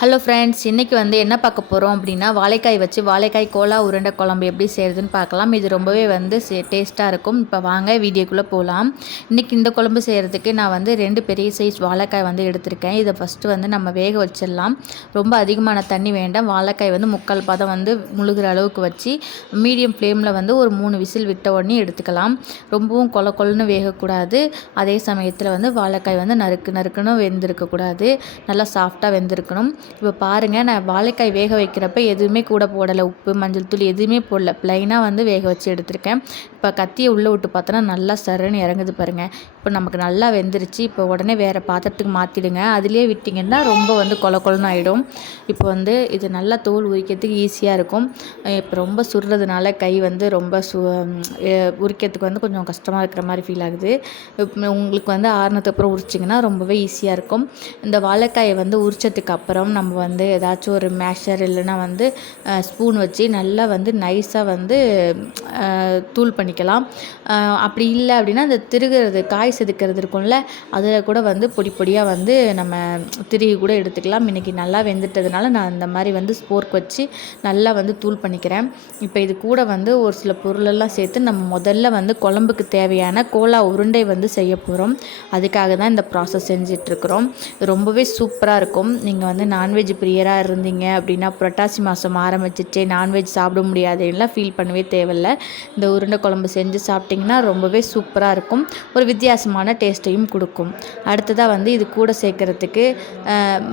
Hello friends, இன்றைக்கி வந்து என்ன பார்க்க போகிறோம் அப்படின்னா, வாழைக்காய் வச்சு வாழைக்காய் கோலா உருண்டை குழம்பு எப்படி செய்கிறதுன்னு பார்க்கலாம். இது ரொம்பவே வந்து டேஸ்ட்டாக இருக்கும். இப்போ வாங்க வீடியோக்குள்ளே போகலாம். இன்றைக்கி இந்த குழம்பு செய்கிறதுக்கு நான் வந்து 2 பெரிய சைஸ் வாழைக்காய் வந்து எடுத்திருக்கேன். இதை ஃபஸ்ட்டு வந்து நம்ம வேக வச்சிடலாம். ரொம்ப அதிகமான தண்ணி வேண்டாம். வாழைக்காய் வந்து முக்கால் பதம் வந்து முழுகிற அளவுக்கு வச்சு மீடியம் ஃப்ளேமில் வந்து ஒரு 3 விசில் விட்ட உடனே எடுத்துக்கலாம். ரொம்பவும் கொலன்னு வேகக்கூடாது. அதே சமயத்தில் வந்து வாழைக்காய் வந்து நறுக்குன்னு வெந்திருக்கக்கூடாது. நல்லா சாஃப்டாக வெந்திருக்கணும். இப்போ பாருங்கள், நான் வாழைக்காய் வேக வைக்கிறப்ப எதுவுமே கூட போடலை. உப்பு, மஞ்சள் தூள் எதுவுமே போடல. ப்ளைனாக வந்து வேக வச்சு எடுத்திருக்கேன். இப்போ கத்தியை உள்ளே விட்டு பார்த்தோன்னா நல்லா சருன்னு இறங்குது பாருங்கள். இப்போ நமக்கு நல்லா வெந்துருச்சு. இப்போ உடனே வேறு பாத்திரத்துக்கு மாற்றிடுங்க. அதுலேயே விட்டிங்கன்னா ரொம்ப வந்து கொலன்னு ஆகிடும். இப்போ வந்து இது நல்லா தோல் உரிக்கிறதுக்கு ஈஸியாக இருக்கும். இப்போ ரொம்ப சுடுறதுனால கை வந்து ரொம்ப உரிக்கிறதுக்கு வந்து கொஞ்சம் கஷ்டமாக இருக்கிற மாதிரி ஃபீல் ஆகுது. உங்களுக்கு வந்து ஆறுனதுக்கு அப்புறம் உரிச்சிங்கன்னா ரொம்பவே ஈஸியாக இருக்கும். இந்த வாழைக்காயை வந்து உரிச்சதுக்கு அப்புறம் நம்ம வந்து ஏதாச்சும் ஒரு மேஷர் இல்லைன்னா வந்து ஸ்பூன் வச்சு நல்லா வந்து நைஸாக வந்து தூள் பண்ணிக்கலாம். அப்படி இல்லை அப்படின்னா அந்த காய் செதுக்கிறது இருக்கும்ல, அதில் கூட வந்து பொடியாக வந்து நம்ம திருகி கூட எடுத்துக்கலாம். இன்றைக்கி நல்லா வெந்துட்டதுனால நான் இந்த மாதிரி வந்து ஸ்போர்க் வச்சு நல்லா வந்து தூள் பண்ணிக்கிறேன். இப்போ இது கூட வந்து ஒரு சில பொருளெல்லாம் சேர்த்து நம்ம முதல்ல வந்து குழம்புக்கு தேவையான கோலா உருண்டை வந்து செய்ய போகிறோம். அதுக்காக தான் இந்த ப்ராசஸ் செஞ்சிட்ருக்குறோம். ரொம்பவே சூப்பராக இருக்கும். நீங்கள் வந்து நான்வெஜ் பிரியராக இருந்தீங்க அப்படின்னா புரட்டாசி மாதம் ஆரம்பிச்சிட்டு நான்வெஜ் சாப்பிட முடியாதுன்னா ஃபீல் பண்ணவே தேவையில்லை. இந்த உருண்டை குழம்பு செஞ்சு சாப்பிட்டிங்கன்னா ரொம்பவே சூப்பராக இருக்கும். ஒரு வித்தியாசமான டேஸ்ட்டையும் கொடுக்கும். அடுத்ததாக வந்து இது கூட சேர்க்குறதுக்கு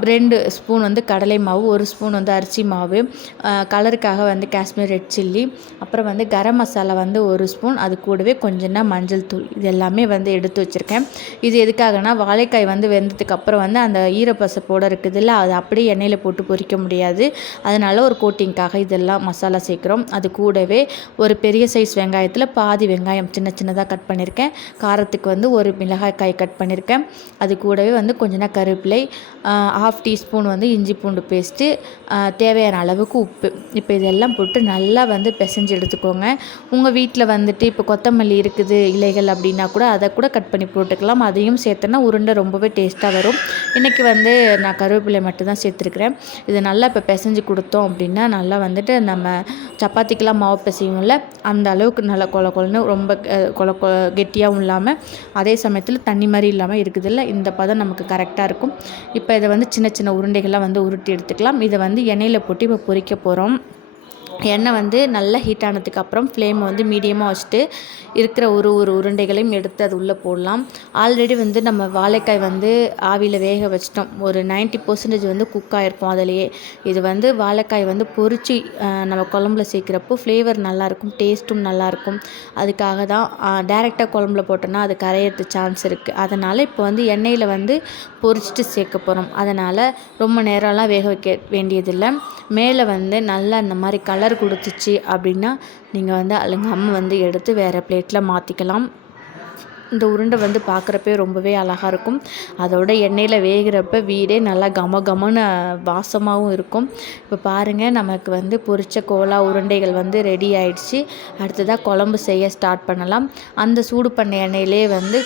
2 ஸ்பூன் வந்து கடலை மாவு, 1 ஸ்பூன் வந்து அரிசி மாவு, கலருக்காக வந்து காஷ்மீர் ரெட் சில்லி, அப்புறம் வந்து கரம் மசாலா வந்து 1 ஸ்பூன், அது கூடவே கொஞ்சம் மஞ்சள் தூள், இது எல்லாமே வந்து எடுத்து வச்சுருக்கேன். இது எதுக்காகனா வாழைக்காய் வந்து வெந்ததுக்கு அப்புறம் வந்து அந்த ஈரப்பசப்போடு இருக்குதுல்ல, அது அப்படியே எண்ணெயில் போட்டு பொரிக்க முடியாது. அதனால் ஒரு கோட்டிங்காக இதெல்லாம் மசாலா சேர்க்குறோம். அது கூடவே ஒரு பெரிய சைஸ் வெங்காயத்தில் பாதி வெங்காயம் சின்னதாக கட் பண்ணியிருக்கேன். காரத்துக்கு வந்து ஒரு மிளகாய் கட் பண்ணியிருக்கேன். அது கூடவே வந்து கொஞ்சம் கருவேப்பிலை, 1/2 டீஸ்பூன் வந்து இஞ்சி பூண்டு பேஸ்ட்டு, தேவையான அளவுக்கு உப்பு. இப்போ இதெல்லாம் போட்டு நல்லா வந்து பிசைஞ்சு எடுத்துக்கோங்க. உங்கள் வீட்டில் வந்துட்டு இப்போ கொத்தமல்லி இருக்குது இலைகள் அப்படின்னா கூட அதை கூட கட் பண்ணி போட்டுக்கலாம். அதையும் சேர்த்தோன்னா உருண்டை ரொம்பவே டேஸ்ட்டாக வரும். இன்றைக்கி வந்து நான் கருவேப்பிலை மட்டும் தான் சேர்த்துருக்குறேன். இது நல்லா இப்போ பிசைஞ்சு கொடுத்தோம் அப்படின்னா நல்லா வந்துட்டு நம்ம சப்பாத்திக்கெலாம் மாவு பிசையும்ல, அந்த அளவுக்கு நல்லா கொலன்னு ரொம்ப கெட்டியாகவும் இல்லாமல் அதே சமயத்தில் தண்ணி மாதிரி இல்லாமல் இருக்குதுல்ல, இந்த பதம் நமக்கு கரெக்டாக இருக்கும். இப்போ இதை வந்து சின்ன உருண்டைகள்லாம் வந்து உருட்டி எடுத்துக்கலாம். இதை வந்து எண்ணெயில் போட்டு இப்போ பொரிக்க போகிறோம். எண்ணெய் வந்து நல்லா ஹீட் ஆனதுக்கு அப்புறம் ஃப்ளேம் வந்து மீடியமாக வச்சுட்டு இருக்கிற ஒரு உருண்டைகளையும் எடுத்து அது உள்ளே போடலாம். ஆல்ரெடி வந்து நம்ம வாழைக்காய் வந்து ஆவியில் வேக வச்சிட்டோம். ஒரு 90% வந்து குக் ஆகிருக்கும் அதிலேயே. இது வந்து வாழைக்காய் வந்து பொரித்து நம்ம குழம்புல சேர்க்குறப்போ ஃப்ளேவர் நல்லாயிருக்கும், டேஸ்ட்டும் நல்லாயிருக்கும். அதுக்காக தான் டேரெக்டாக குழம்புல போட்டோன்னா அது கரையிறதுக்கு சான்ஸ் இருக்குது. அதனால் இப்போ வந்து எண்ணெயில் வந்து பொரிச்சிட்டு சேர்க்க போகிறோம். அதனால் ரொம்ப நேரம்லாம் வேக வைக்க வேண்டியதில்லை. மேலே வந்து நல்லா இந்த மாதிரி கலர் கொடுத்துச்சு அப்படின்னா நீங்கள் வந்து அழுங்காமல் வந்து எடுத்து வேறு பிளேட்டில் மாற்றிக்கலாம். இந்த உருண்டை வந்து பார்க்குறப்பே ரொம்பவே அழகாக இருக்கும். அதோட எண்ணெயில் வேகிறப்ப வீடே நல்லா கமன்னு வாசமாகவும் இருக்கும். இப்போ பாருங்கள், நமக்கு வந்து பொரிச்ச கோலா உருண்டைகள் வந்து ரெடி ஆயிடுச்சு. அடுத்ததாக குழம்பு செய்ய ஸ்டார்ட் பண்ணலாம். அந்த சூடு பண்ண எண்ணெயிலே வந்து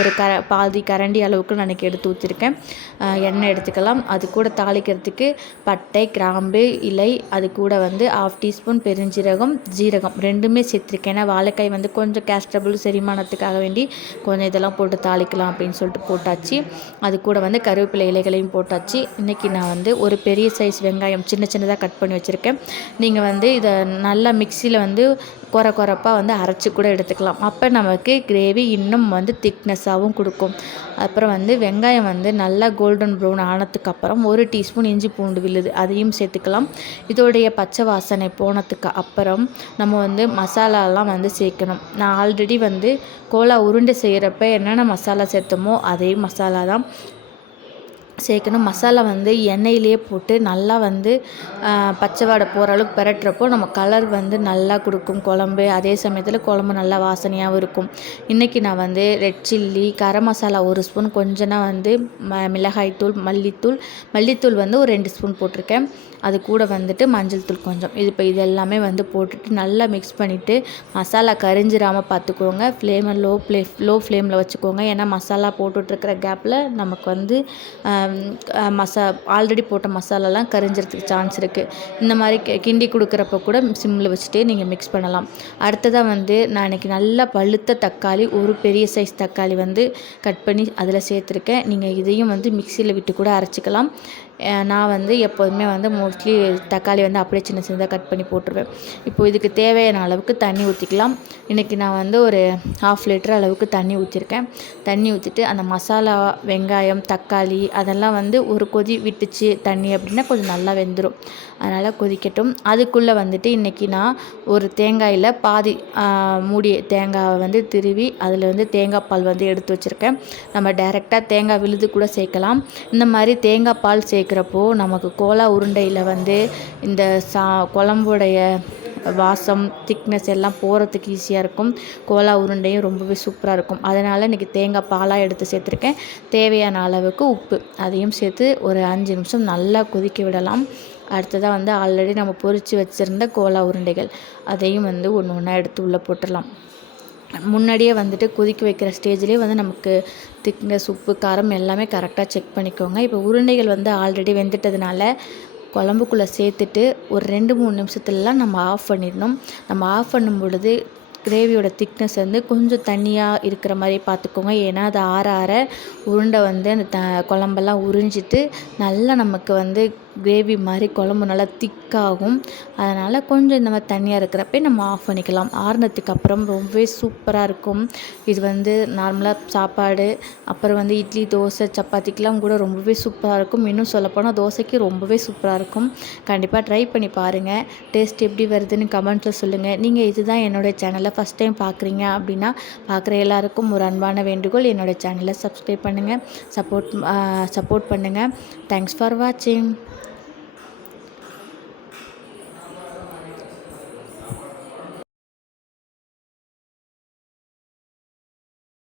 ஒரு பாதி கரண்டி அளவுக்கு நான் எடுத்து ஊற்றிருக்கேன். எண்ணெய் எடுத்துக்கலாம். அது கூட தாளிக்கிறதுக்கு பட்டை, கிராம்பு, இலை, அது கூட வந்து 1/2 டீஸ்பூன் பெருஞ்சீரகம், ஜீரகம் 2மே சேர்த்துருக்கேன். ஏன்னா வாழைக்காய் வந்து கொஞ்சம் கேஸ்ட்ரபிள் செரிமானத்துக்காக வேண்டி கொஞ்சம் இதெல்லாம் போட்டு தாளிக்கலாம் அப்படின்னு சொல்லிட்டு போட்டாச்சு. அது கூட வந்து கருவேப்பிலை இலைகளையும் போட்டாச்சு. இன்றைக்கி நான் வந்து ஒரு பெரிய சைஸ் வெங்காயம் சின்னதாக கட் பண்ணி வச்சுருக்கேன். நீங்கள் வந்து இதை நல்லா மிக்சியில் வந்து குறப்பாக வந்து அரைச்சி கூட எடுத்துக்கலாம். அப்போ நமக்கு கிரேவி இன்னும் வந்து திக்னஸாகவும் கொடுக்கும். அப்புறம் வந்து வெங்காயம் வந்து நல்லா கோல்டன் ப்ரௌன் ஆனதுக்கப்புறம் 1 டீஸ்பூன் இஞ்சி பூண்டு விழுது அதையும் சேர்த்துக்கலாம். இதோடைய பச்சை வாசனை போனதுக்கு அப்புறம் நம்ம வந்து மசாலாலாம் வந்து சேர்க்கணும். நான் ஆல்ரெடி வந்து கோலா உருண்டை செய்கிறப்ப என்னென்ன மசாலா சேர்த்தோமோ அதே மசாலா தான் சேர்க்கணும். மசாலா வந்து எண்ணெயிலே போட்டு நல்லா வந்து பச்சை வாடை போகிற அளவுக்கு பெரட்டுறப்போ நம்ம கலர் வந்து நல்லா கொடுக்கும் குழம்பு. அதே சமயத்தில் குழம்பு நல்லா வாசனையாகவும் இருக்கும். இன்றைக்கி நான் வந்து red chilli, garam masala 1 spoon, கொஞ்சம் வந்து மிளகாய்த்தூள், மல்லித்தூள் வந்து ஒரு 2 ஸ்பூன் போட்டிருக்கேன். அது கூட வந்துட்டு மஞ்சள் தூள் கொஞ்சம். இப்போ இதெல்லாமே வந்து போட்டுட்டு நல்லா மிக்ஸ் பண்ணிவிட்டு மசாலா கரிஞ்சிராமல் பார்த்துக்கோங்க. ஃப்ளேமை லோ ஃப்ளேமில் வச்சுக்கோங்க. ஏன்னா மசாலா போட்டுட்ருக்கிற கேப்பில் நமக்கு வந்து ஆல்ரெடி போட்ட மசாலாலாம் கரிஞ்சிறதுக்கு சான்ஸ் இருக்குது. இந்த மாதிரி கிண்டி கொடுக்குறப்ப கூட சிம்மில் வச்சுட்டே நீங்கள் மிக்ஸ் பண்ணலாம். அடுத்ததாக வந்து நான் இன்றைக்கி நல்லா பழுத்த தக்காளி, ஒரு பெரிய சைஸ் தக்காளி வந்து கட் பண்ணி அதில் சேர்த்துருக்கேன். நீங்கள் இதையும் வந்து மிக்சியில் விட்டு கூட அரைச்சிக்கலாம். நான் வந்து எப்போதுமே வந்து மோஸ்ட்லி தக்காளி வந்து அப்படியே சின்ன சின்னதாக கட் பண்ணி போட்டுருவேன். இப்போது இதுக்கு தேவையான அளவுக்கு தண்ணி ஊற்றிக்கலாம். இன்றைக்கி நான் வந்து ஒரு 1/2 லிட்டர் அளவுக்கு தண்ணி ஊற்றிருக்கேன். தண்ணி ஊற்றிட்டு அந்த மசாலா, வெங்காயம், தக்காளி அதெல்லாம் வந்து ஒரு கொதி விட்டுச்சு தண்ணி அப்படின்னா கொஞ்சம் நல்லா வெந்துடும். அதனால் கொதிக்கட்டும். அதுக்குள்ளே வந்துட்டு இன்றைக்கி நான் ஒரு தேங்காயில் பாதி மூடிய தேங்காவை வந்து திருவி அதில் வந்து தேங்காய் பால் வந்து எடுத்து வச்சுருக்கேன். நம்ம டைரெக்டாக தேங்காய் விழுது கூட சேர்க்கலாம். இந்த மாதிரி தேங்காய் பால் சேர்க்குறப்போ நமக்கு கோலா உருண்டையில் வந்து இந்த குழம்புடைய வாசம், திக்னஸ் எல்லாம் போகிறதுக்கு ஈஸியாக இருக்கும். கோலா உருண்டையும் ரொம்பவே சூப்பராக இருக்கும். அதனால் இன்றைக்கி தேங்காய் பாலாக எடுத்து சேர்த்துருக்கேன். தேவையான அளவுக்கு உப்பு அதையும் சேர்த்து ஒரு 5 நிமிஷம் நல்லா கொதிக்க விடலாம். அடுத்ததாக வந்து ஆல்ரெடி நம்ம பொரித்து வச்சுருந்த கோலா உருண்டைகள் அதையும் வந்து ஒன்று ஒன்றா எடுத்து உள்ளே போட்டுடலாம். முன்னாடியே வந்துட்டு கொதிக்க வைக்கிற ஸ்டேஜ்லேயே வந்து நமக்கு திக்னஸ், உப்பு, காரம் எல்லாமே கரெக்டாக செக் பண்ணிக்கோங்க. இப்போ உருண்டைகள் வந்து ஆல்ரெடி வெந்துட்டதுனால குழம்புக்குள்ளே சேர்த்துட்டு ஒரு 2-3 நிமிஷத்துலலாம் நம்ம ஆஃப் பண்ணிடணும். நம்ம ஆஃப் பண்ணும் பொழுது கிரேவியோட திக்னஸ் வந்து கொஞ்சம் தண்ணியாக இருக்கிற மாதிரி பார்த்துக்கோங்க. ஏன்னா அது ஆற ஆற உருண்டை வந்து அந்த குழம்பெல்லாம் உறிஞ்சிட்டு நல்லா நமக்கு வந்து கிரேவி மாதிரி குழம்பு நல்லா திக்காகும். அதனால் கொஞ்சம் இந்த மாதிரி தண்ணியாக இருக்கிறப்ப நம்ம ஆஃப் பண்ணிக்கலாம். ஆறுனதுக்கு அப்புறம் ரொம்பவே சூப்பராக இருக்கும். இது வந்து நார்மலாக சாப்பாடு, அப்புறம் வந்து இட்லி, தோசை, சப்பாத்திக்கெலாம் கூட ரொம்பவே சூப்பராக இருக்கும். இன்னும் சொல்லப்போனால் தோசைக்கு ரொம்பவே சூப்பராக இருக்கும். கண்டிப்பாக ட்ரை பண்ணி பாருங்கள். டேஸ்ட் எப்படி வருதுன்னு கமெண்ட்டில் சொல்லுங்கள். நீங்கள் இதுதான் என்னோடய சேனலை ஃபஸ்ட் டைம் பார்க்குறீங்க அப்படின்னா பார்க்குற எல்லாருக்கும் ஒரு அன்பான வேண்டுகோள், என்னோடய சேனலை சப்ஸ்கிரைப் பண்ணுங்கள், சப்போர்ட் பண்ணுங்கள். தேங்க்ஸ் ஃபார் வாட்சிங்.